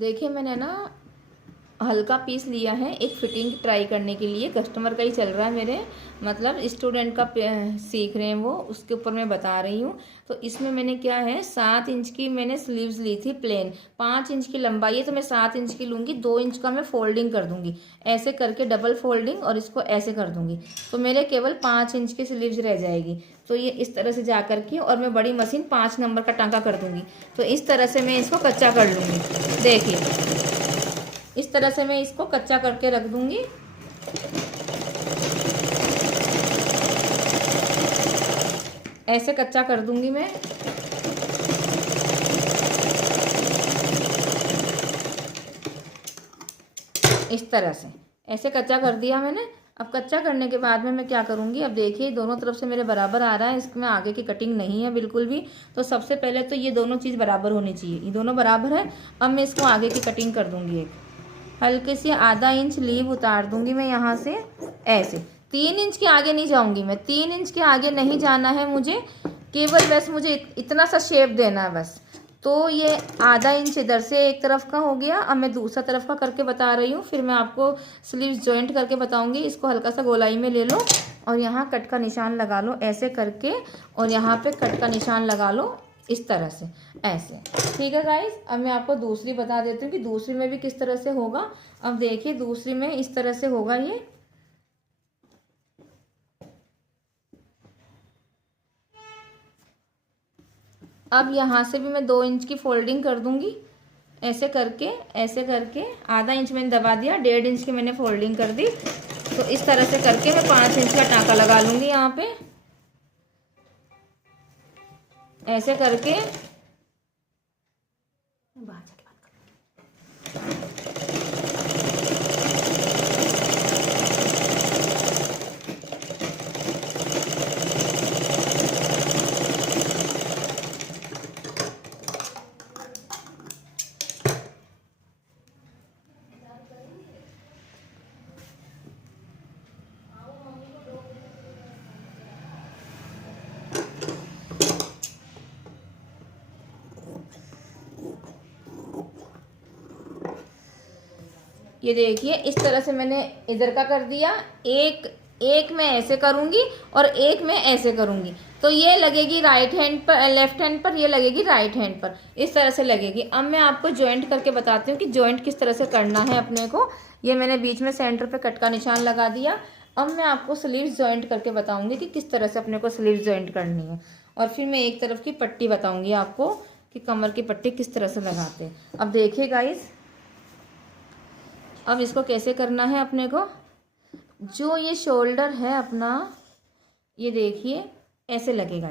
देखिए मैंने ना हल्का पीस लिया है एक फिटिंग ट्राई करने के लिए। कस्टमर का ही चल रहा है मेरे, मतलब स्टूडेंट का सीख रहे हैं वो, उसके ऊपर मैं बता रही हूँ। तो इसमें मैंने क्या है 7 इंच की मैंने स्लीव्स ली थी प्लेन। 5 इंच की लंबाई है तो मैं 7 इंच की लूँगी। 2 इंच का मैं फोल्डिंग कर दूँगी ऐसे करके, डबल फोल्डिंग, और इसको ऐसे कर दूँगी तो मेरे केवल 5 इंच की स्लीव्स रह जाएगी। तो ये इस तरह से जा करके, और मैं बड़ी मशीन 5 नंबर का टाँका कर दूँगी। तो इस तरह से मैं इसको कच्चा कर लूँगी। देखिए इस तरह से मैं इसको कच्चा करके रख दूंगी। ऐसे कच्चा कर दूंगी मैं। इस तरह से ऐसे कच्चा कर दिया मैंने। अब कच्चा करने के बाद में मैं क्या करूंगी, अब देखिए दोनों तरफ से मेरे बराबर आ रहा है, इसमें आगे की कटिंग नहीं है बिल्कुल भी। तो सबसे पहले तो ये दोनों चीज़ बराबर होनी चाहिए, ये दोनों बराबर है। अब मैं इसको आगे की कटिंग कर दूंगी। एक हल्के से आधा इंच लीव उतार दूंगी मैं यहाँ से। ऐसे 3 इंच के आगे नहीं जाऊंगी मैं, 3 इंच के आगे नहीं जाना है मुझे, केवल बस मुझे इतना सा शेप देना है बस। तो ये आधा इंच इधर से एक तरफ का हो गया। अब मैं दूसरा तरफ का करके बता रही हूँ, फिर मैं आपको स्लीव्स जॉइंट करके बताऊंगी। इसको हल्का सा गोलाई में ले लो और यहाँ कट का निशान लगा लो ऐसे करके, और यहाँ पे कट का निशान लगा लो इस तरह से, ऐसे। ठीक है गाइस, अब मैं आपको दूसरी बता देती हूँ कि दूसरी में भी किस तरह से होगा। अब देखिए दूसरी में इस तरह से होगा ये। अब यहाँ से भी मैं 2 इंच की फोल्डिंग कर दूंगी ऐसे करके। ऐसे करके आधा इंच मैंने दबा दिया, 1.5 इंच की मैंने फोल्डिंग कर दी। तो इस तरह से करके मैं 5 इंच का टाँका लगा लूंगी यहाँ पे ऐसे करके। ये देखिए इस तरह से मैंने इधर का कर दिया। एक मैं ऐसे करूंगी और एक मैं ऐसे करूंगी, तो ये लगेगी राइट हैंड पर, लेफ्ट हैंड पर, ये लगेगी राइट हैंड पर, इस तरह से लगेगी। अब मैं आपको जॉइंट करके बताती हूँ कि जॉइंट किस तरह से करना है अपने को। ये मैंने बीच में सेंटर पे कट का निशान लगा दिया। अब मैं आपको स्लीव्स जॉइंट करके बताऊंगी कि किस तरह से अपने को स्लीव्स जॉइंट करनी है, और फिर मैं एक तरफ की पट्टी बताऊंगी आपको कि कमर की पट्टी किस तरह से लगाते हैं। अब देखिए गाइस, अब इसको कैसे करना है अपने को। जो ये शोल्डर है अपना, ये देखिए ऐसे लगेगा।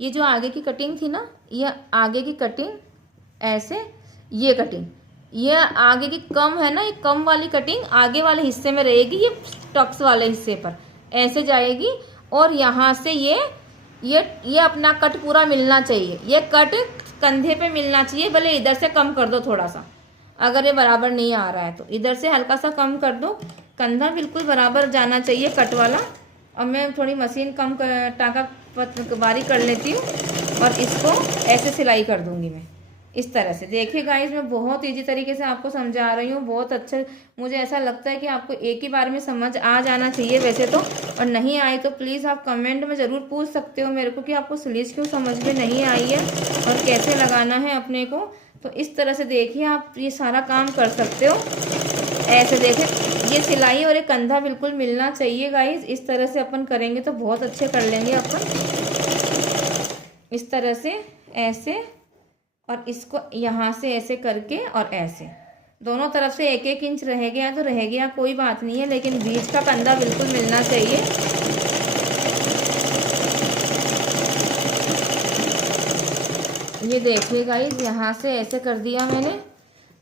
ये जो आगे की कटिंग थी ना, ये आगे की कटिंग ऐसे, ये कटिंग ये आगे की कम है ना, ये कम वाली कटिंग आगे वाले हिस्से में रहेगी, ये टक्स वाले हिस्से पर ऐसे जाएगी। और यहाँ से ये अपना कट पूरा मिलना चाहिए, ये कट कंधे पे मिलना चाहिए। भले इधर से कम कर दो थोड़ा सा, अगर ये बराबर नहीं आ रहा है तो इधर से हल्का सा कम कर दो। कंधा बिल्कुल बराबर जाना चाहिए कट वाला। अब मैं थोड़ी मशीन कम टाँका बारीक कर लेती हूँ और इसको ऐसे सिलाई कर दूंगी मैं इस तरह से। देखिए गाइस, मैं बहुत इजी तरीके से आपको समझा रही हूँ, बहुत अच्छा। मुझे ऐसा लगता है कि आपको एक ही बार में समझ आ जाना चाहिए वैसे तो, और नहीं आए तो प्लीज़ आप कमेंट में ज़रूर पूछ सकते हो मेरे को कि आपको स्लीव्स क्यों समझ में नहीं आई है और कैसे लगाना है अपने को। तो इस तरह से देखिए आप ये सारा काम कर सकते हो। ऐसे देखिए, ये सिलाई और ये कंधा बिल्कुल मिलना चाहिए गाइस। इस तरह से अपन करेंगे तो बहुत अच्छे कर लेंगे अपन। इस तरह से ऐसे, और इसको यहाँ से ऐसे करके और ऐसे दोनों तरफ से 1-1 इंच रह गया तो रह गया, कोई बात नहीं है, लेकिन बीच का कंधा बिल्कुल मिलना चाहिए। ये देखिए गाइस, यहाँ से ऐसे कर दिया मैंने।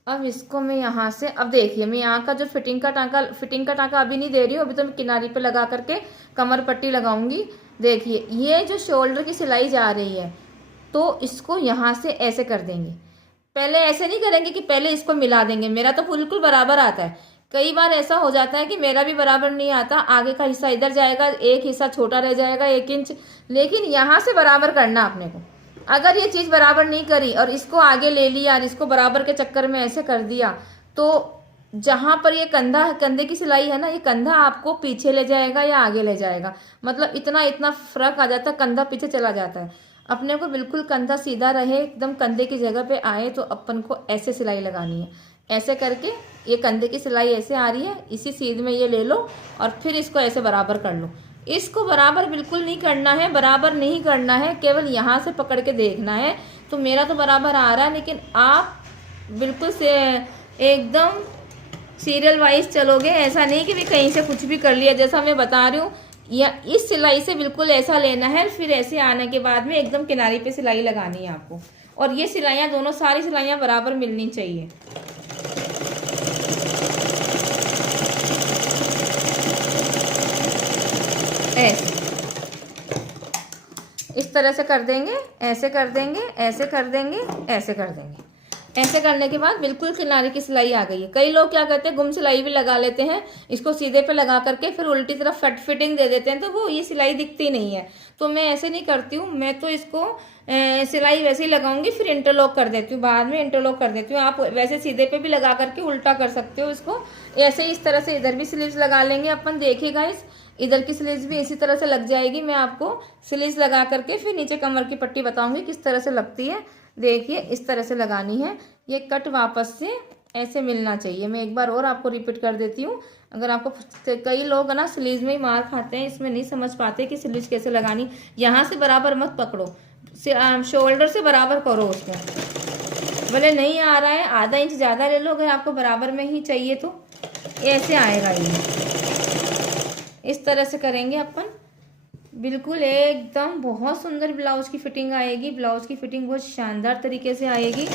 अब इसको मैं यहाँ से, अब देखिए मैं यहाँ का जो फिटिंग का टाँका अभी नहीं दे रही हूँ, अभी तो मैं किनारी पे लगा करके कमर पट्टी लगाऊंगी। देखिए ये जो शोल्डर की सिलाई जा रही है, तो इसको यहाँ से ऐसे कर देंगे। पहले ऐसे नहीं करेंगे कि पहले इसको मिला देंगे, मेरा तो बिल्कुल बराबर आता है। कई बार ऐसा हो जाता है कि मेरा भी बराबर नहीं आता, आगे का हिस्सा इधर जाएगा, एक हिस्सा छोटा रह जाएगा 1 इंच, लेकिन यहाँ से बराबर करना अपने को। अगर ये चीज़ बराबर नहीं करी और इसको आगे ले लिया और इसको बराबर के चक्कर में ऐसे कर दिया, तो जहाँ पर ये कंधे की सिलाई है ना, ये कंधा आपको पीछे ले जाएगा या आगे ले जाएगा, मतलब इतना इतना फर्क आ जाता है, कंधा पीछे चला जाता है। अपने को बिल्कुल कंधा सीधा रहे, एकदम कंधे की जगह पे आए, तो अपन को ऐसे सिलाई लगानी है। ऐसे करके ये कंधे की सिलाई ऐसे आ रही है, इसी सीध में ये ले लो और फिर इसको ऐसे बराबर कर लो। इसको बराबर बिल्कुल नहीं करना है, बराबर नहीं करना है, केवल यहाँ से पकड़ के देखना है। तो मेरा तो बराबर आ रहा है, लेकिन आप बिल्कुल से एकदम सीरियल वाइज चलोगे, ऐसा नहीं कि भी कहीं से कुछ भी कर लिया। जैसा मैं बता रही हूँ, या इस सिलाई से बिल्कुल ऐसा लेना है, फिर ऐसे आने के बाद में एकदम किनारे पे सिलाई लगानी है आपको। और ये सिलाइयाँ दोनों, सारी सिलाइयाँ बराबर मिलनी चाहिए। ऐसे इस तरह से कर देंगे, ऐसे कर देंगे, ऐसे कर देंगे, ऐसे कर देंगे। ऐसे करने के बाद बिल्कुल किनारे की सिलाई आ गई है। कई लोग क्या करते हैं, गुम सिलाई भी लगा लेते हैं, इसको सीधे पे लगा करके फिर उल्टी तरफ फिटिंग दे देते हैं, तो वो ये सिलाई दिखती नहीं है। तो मैं ऐसे नहीं करती हूँ, मैं तो इसको सिलाई वैसे ही लगाऊंगी, फिर इंटरलॉक कर देती हूँ, बाद में इंटरलॉक कर देती हूँ। आप वैसे सीधे पे भी लगा करके उल्टा कर सकते हो इसको। ऐसे इस तरह से इधर भी स्लीव्स लगा लेंगे अपन। देखिएगा, इधर की स्लीव्स भी इसी तरह से लग जाएगी। मैं आपको स्लीव्स लगा करके फिर नीचे कमर की पट्टी बताऊंगी किस तरह से लगती है। देखिए, इस तरह से लगानी है। ये कट वापस से ऐसे मिलना चाहिए। मैं एक बार और आपको रिपीट कर देती हूँ। अगर आपको, कई लोग ना स्लीव्स में ही मार खाते हैं, इसमें नहीं समझ पाते कि स्लीव्स कैसे लगानी। यहाँ से बराबर मत पकड़ो, शोल्डर से बराबर करो उसको। भले नहीं आ रहा है, आधा इंच ज़्यादा ले लो, अगर आपको बराबर में ही चाहिए तो ऐसे आएगा। ये इस तरह से करेंगे अपन, बिल्कुल एकदम बहुत सुंदर ब्लाउज की फिटिंग आएगी। ब्लाउज की फिटिंग बहुत शानदार तरीके से आएगी।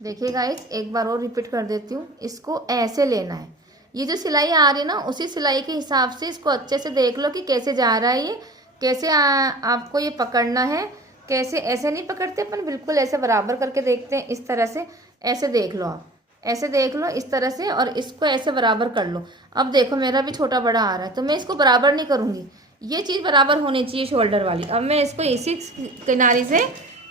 देखिए गाइस, एक बार और रिपीट कर देती हूँ। इसको ऐसे लेना है। ये जो सिलाई आ रही है ना, उसी सिलाई के हिसाब से इसको अच्छे से देख लो कि कैसे जा रहा है ये, कैसे आपको ये पकड़ना है। कैसे, ऐसे नहीं पकड़ते अपन, बिल्कुल ऐसे बराबर करके देखते हैं। इस तरह से ऐसे देख लो, आप ऐसे देख लो इस तरह से, और इसको ऐसे बराबर कर लो। अब देखो, मेरा भी छोटा बड़ा आ रहा है, तो मैं इसको बराबर नहीं करूँगी। ये चीज़ बराबर होनी चाहिए शोल्डर वाली। अब मैं इसको इसी किनारे से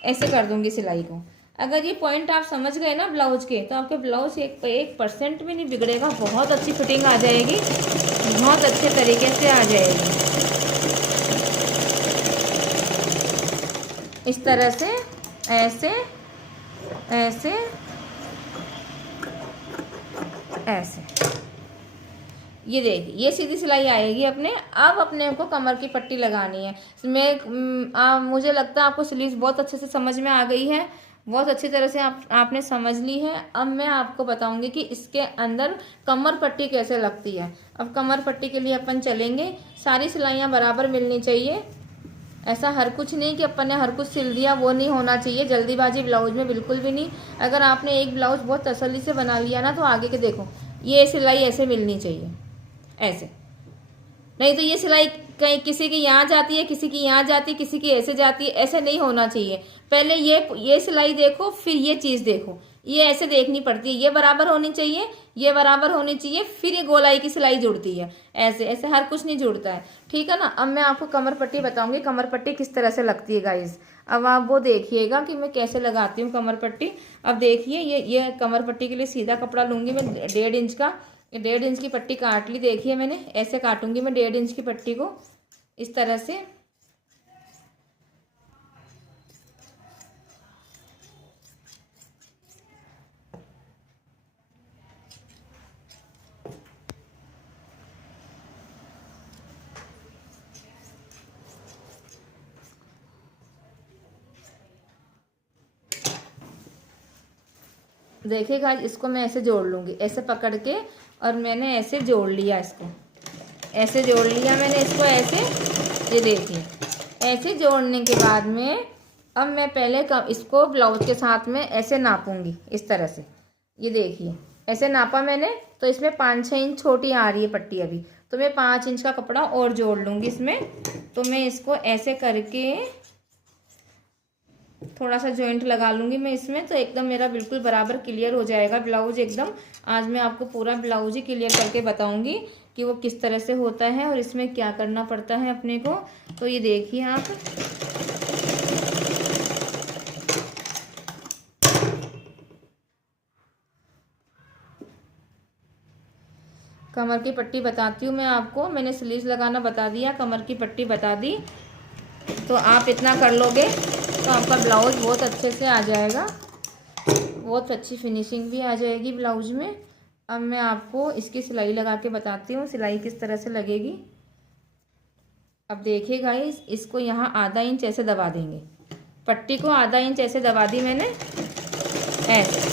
ऐसे कर दूँगी सिलाई को। अगर ये पॉइंट आप समझ गए ना ब्लाउज के, तो आपके ब्लाउज 1% भी नहीं बिगड़ेगा। बहुत अच्छी फिटिंग आ जाएगी, बहुत अच्छे तरीके से आ जाएगी। इस तरह से ऐसे ऐसे ऐसे, ये देखिए, ये सीधी सिलाई आएगी अपने। अब अपने को कमर की पट्टी लगानी है। मुझे लगता है आपको स्लीव्स बहुत अच्छे से समझ में आ गई है, बहुत अच्छी तरह से आपने समझ ली है। अब मैं आपको बताऊंगी कि इसके अंदर कमर पट्टी कैसे लगती है। अब कमर पट्टी के लिए अपन चलेंगे। सारी सिलाइयाँ बराबर मिलनी चाहिए। ऐसा हर कुछ नहीं कि अपन ने हर कुछ सिल दिया, वो नहीं होना चाहिए। जल्दीबाजी ब्लाउज में बिल्कुल भी नहीं। अगर आपने एक ब्लाउज बहुत तसल्ली से बना लिया ना, तो आगे के देखो, ये सिलाई ऐसे मिलनी चाहिए, ऐसे। नहीं तो ये सिलाई कहीं किसी की यहाँ जाती है, किसी की यहाँ जाती है, किसी की ऐसे जाती है। ऐसे नहीं होना चाहिए। पहले ये सिलाई देखो, फिर ये चीज़ देखो। ये ऐसे देखनी पड़ती है। ये बराबर होनी चाहिए, ये बराबर होनी चाहिए, फिर ये गोलाई की सिलाई जुड़ती है। ऐसे ऐसे हर कुछ नहीं जुड़ता है, ठीक है ना। अब मैं आपको कमर पट्टी बताऊंगी, कमर पट्टी किस तरह से लगती है गाइस। अब आप वो देखिएगा कि मैं कैसे लगाती हूँ कमर पट्टी। अब देखिए, ये कमर पट्टी के लिए सीधा कपड़ा लूँगी मैं 1.5 इंच का। 1.5 इंच की पट्टी काट ली। देखिए, मैंने ऐसे काटूंगी मैं 1.5 इंच की पट्टी को, इस तरह से। देखिएगा, इसको मैं ऐसे जोड़ लूँगी, ऐसे पकड़ के, और मैंने ऐसे जोड़ लिया इसको। ऐसे जोड़ लिया मैंने इसको ऐसे, ये देखिए ऐसे जोड़ने के बाद में अब मैं पहले इसको ब्लाउज के साथ में ऐसे नापूंगी इस तरह से। ये देखिए ऐसे नापा मैंने, तो इसमें 5-6 इंच छोटी आ रही है पट्टी अभी, तो मैं 5 इंच का कपड़ा और जोड़ लूँगी इसमें। तो मैं इसको ऐसे करके थोड़ा सा जॉइंट लगा लूँगी मैं इसमें, तो एकदम मेरा बिल्कुल बराबर क्लियर हो जाएगा ब्लाउज एकदम। आज मैं आपको पूरा ब्लाउज ही क्लियर करके बताऊँगी कि वो किस तरह से होता है और इसमें क्या करना पड़ता है अपने को। तो ये देखिए आप, कमर की पट्टी बताती हूँ मैं आपको। मैंने स्लीव्स लगाना बता दिया, कमर की पट्टी बता दी। तो आप इतना कर लोगे तो आपका ब्लाउज बहुत अच्छे से आ जाएगा, बहुत अच्छी फिनिशिंग भी आ जाएगी ब्लाउज में। अब मैं आपको इसकी सिलाई लगा के बताती हूँ सिलाई किस तरह से लगेगी। अब देखिए गाइस, इसको यहाँ आधा इंच ऐसे दबा देंगे, पट्टी को आधा इंच ऐसे दबा दी मैंने ऐसे।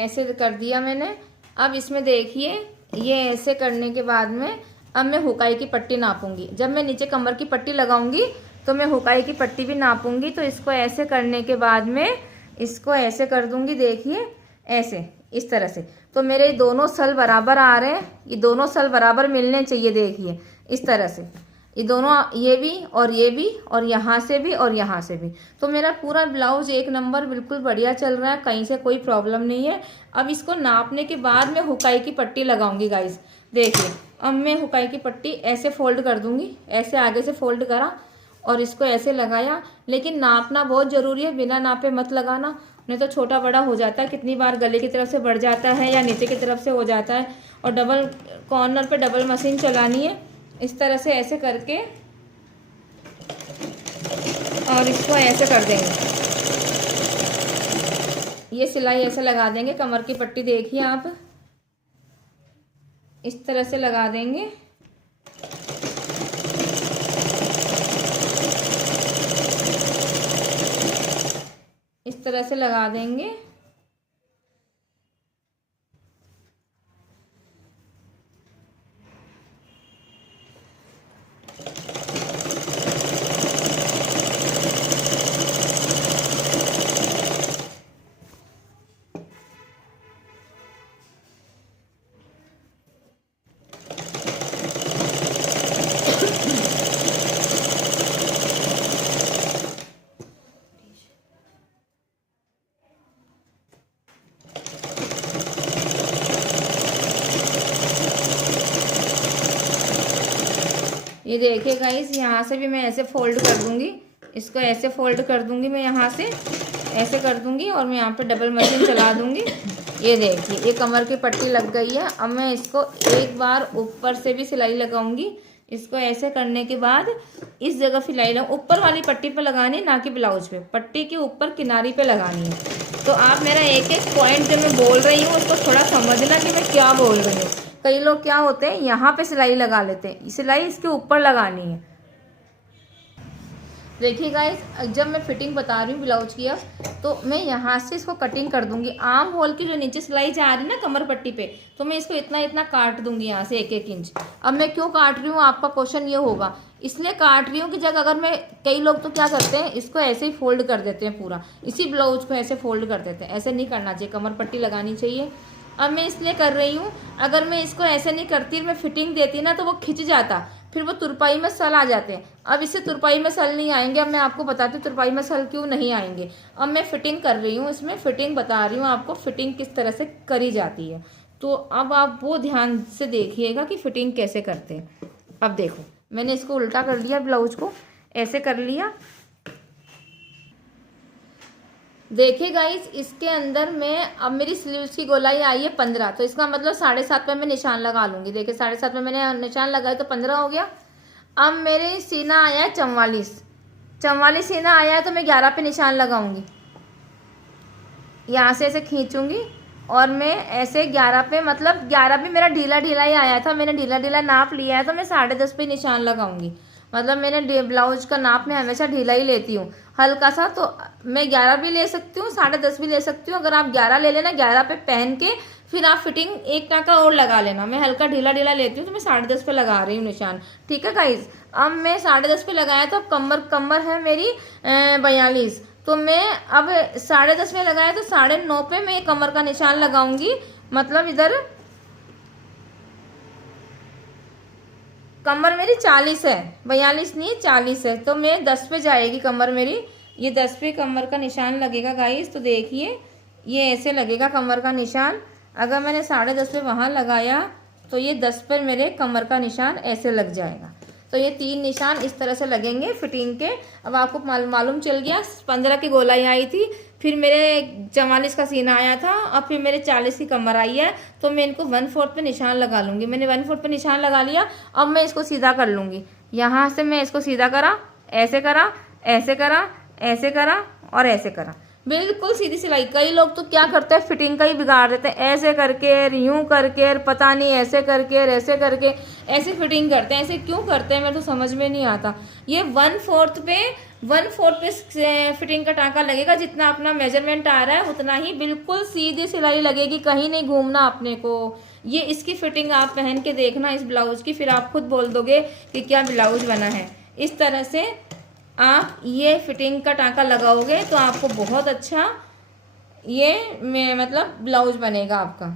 ऐसे कर दिया मैंने। अब इसमें देखिए ये ऐसे करने के बाद में अब मैं हुकाई की पट्टी नापूंगी। जब मैं नीचे कमर की पट्टी लगाऊंगी तो मैं हुकाई की पट्टी भी नापूंगी। तो इसको ऐसे करने के बाद में इसको ऐसे कर दूंगी, देखिए ऐसे इस तरह से। तो मेरे दोनों सल बराबर आ रहे हैं, ये दोनों सल बराबर मिलने चाहिए, देखिए इस तरह से। ये दोनों, ये भी और यहाँ से भी और यहाँ से भी। तो मेरा पूरा ब्लाउज एक नंबर बिल्कुल बढ़िया चल रहा है, कहीं से कोई प्रॉब्लम नहीं है। अब इसको नापने के बाद मैं हुकाई की पट्टी लगाऊंगी गाइस। देखिए अब मैं हुकाई की पट्टी ऐसे फोल्ड कर दूंगी, ऐसे आगे से फोल्ड करा और इसको ऐसे लगाया। लेकिन नापना बहुत ज़रूरी है, बिना नापे मत लगाना, नहीं तो छोटा बड़ा हो जाता है। कितनी बार गले की तरफ से बढ़ जाता है या नीचे की तरफ से हो जाता है। और डबल कॉर्नर पे डबल मशीन चलानी है इस तरह से, ऐसे करके और इसको ऐसे कर देंगे। ये सिलाई ऐसे लगा देंगे। कमर की पट्टी देखिए आप, इस तरह से लगा देंगे। इस तरह से लगा देंगे। ये देखिए गाइस, यहाँ से भी मैं ऐसे फोल्ड कर दूंगी, इसको ऐसे फोल्ड कर दूंगी मैं, यहाँ से ऐसे कर दूंगी और मैं यहाँ पे डबल मशीन चला दूंगी। ये देखिए ये कमर की पट्टी लग गई है। अब मैं इसको एक बार ऊपर से भी सिलाई लगाऊंगी। इसको ऐसे करने के बाद इस जगह सिलाई ऊपर वाली पट्टी पे लगानी है, ना कि ब्लाउज पे, पट्टी के ऊपर किनारी पे लगानी है। तो आप मेरा एक एक पॉइंट जो मैं बोल रही हूँ उसको थोड़ा समझना कि मैं क्या बोल रही हूँ। कई लोग क्या होते हैं, यहाँ पे सिलाई लगा लेते हैं, सिलाई इसके ऊपर लगानी है। देखिए गाइस, जब मैं फिटिंग बता रही हूँ ब्लाउज की, अब तो मैं यहाँ से इसको कटिंग कर दूंगी। आम होल की जो नीचे सिलाई जा रही है ना कमर पट्टी पे, तो मैं इसको इतना इतना काट दूंगी यहाँ से 1-1 इंच। अब मैं क्यों काट रही हूँ, आपका क्वेश्चन ये होगा, इसलिए काट रही हूँ कि जब अगर मैं, कई लोग तो क्या करते हैं इसको ऐसे ही फोल्ड कर देते हैं, पूरा इसी ब्लाउज को ऐसे फोल्ड कर देते हैं। ऐसे नहीं करना चाहिए, कमर पट्टी लगानी चाहिए। अब मैं इसलिए कर रही हूँ, अगर मैं इसको ऐसे नहीं करती, मैं फिटिंग देती ना, तो वो खिंच जाता, फिर वो तुरपाई में सल आ जाते हैं। अब इससे तुरपाई में सल नहीं आएंगे। अब मैं आपको बताती हूँ तुरपाई में सल क्यों नहीं आएंगे। अब मैं फिटिंग कर रही हूँ, इसमें फिटिंग बता रही हूँ आपको, फिटिंग किस तरह से करी जाती है। तो अब आप वो ध्यान से देखिएगा कि फिटिंग कैसे करते हैं। अब देखो मैंने इसको उल्टा कर लिया, ब्लाउज को ऐसे कर लिया। देखिए गाइस, इसके अंदर मैं, अब मेरी स्लीव्स की गोलाई आई है 15, तो इसका मतलब 7.5 पे मैं निशान लगा लूंगी। देखिए 7.5 पे मैंने निशान लगाया तो 15 हो गया। अब मेरे सीना आया है 44 सीना आया है, तो मैं 11 पे निशान लगाऊंगी। यहाँ से ऐसे खींचूंगी और मैं ऐसे 11 पे, मतलब 11 पे मेरा ढीला ढीला ही आया था, मैंने ढीला ढीला नाप लिया है, तो मैं 10.5 पे निशान लगाऊंगी। मतलब मैंने ब्लाउज का नाप मैं हमेशा ढीला ही लेती हूँ, हल्का सा। तो मैं 11 भी ले सकती हूँ, 10.5 भी ले सकती हूँ। अगर आप 11 ले लेना, 11 पे पहन के फिर आप फिटिंग एक टाँका और लगा लेना। मैं हल्का ढीला ढीला लेती हूँ, तो मैं 10.5 पे लगा रही हूँ निशान। ठीक है गाइज, अब मैं 10.5 पे लगाया, तो अब कमर है मेरी 42, तो मैं अब 10.5 में लगाया, तो 9.5 पे मैं कमर का निशान लगाऊंगी। मतलब इधर कमर मेरी 40 है, 42 नहीं 40 है, तो मैं 10 पे जाएगी कमर मेरी। ये 10 पे कमर का निशान लगेगा गाइस। तो देखिए ये ऐसे लगेगा कमर का निशान। अगर मैंने 10.5 पे वहाँ लगाया, तो ये 10 पर मेरे कमर का निशान ऐसे लग जाएगा। तो ये 3 निशान इस तरह से लगेंगे फिटिंग के। अब आपको मालूम चल गया, 15 की गोलाई आई थी, फिर मेरे 44 का सीना आया था, और फिर मेरे 40 की कमर आई है। तो मैं इनको 1/4 पे निशान लगा लूँगी। मैंने 1/4 पे निशान लगा लिया। अब मैं इसको सीधा कर लूँगी। यहाँ से मैं इसको सीधा करा, ऐसे करा, ऐसे करा, ऐसे करा और ऐसे करा, बिल्कुल सीधी सिलाई। कई लोग तो क्या करते हैं, फिटिंग का ही बिगाड़ देते हैं, ऐसे करके, यूं करके, पता नहीं ऐसे करके, ऐसे करके, ऐसे फिटिंग करते हैं। ऐसे क्यों करते हैं, मेरे तो समझ में नहीं आता। ये 1/4 पे फिटिंग का टाँका लगेगा। जितना अपना मेजरमेंट आ रहा है उतना ही बिल्कुल सीधी सिलाई लगेगी, कहीं नहीं घूमना अपने को। ये इसकी फिटिंग आप पहन के देखना इस ब्लाउज की, फिर आप खुद बोल दोगे कि क्या ब्लाउज बना है। इस तरह से आप ये फिटिंग का टाँका लगाओगे तो आपको बहुत अच्छा ये मतलब ब्लाउज बनेगा आपका।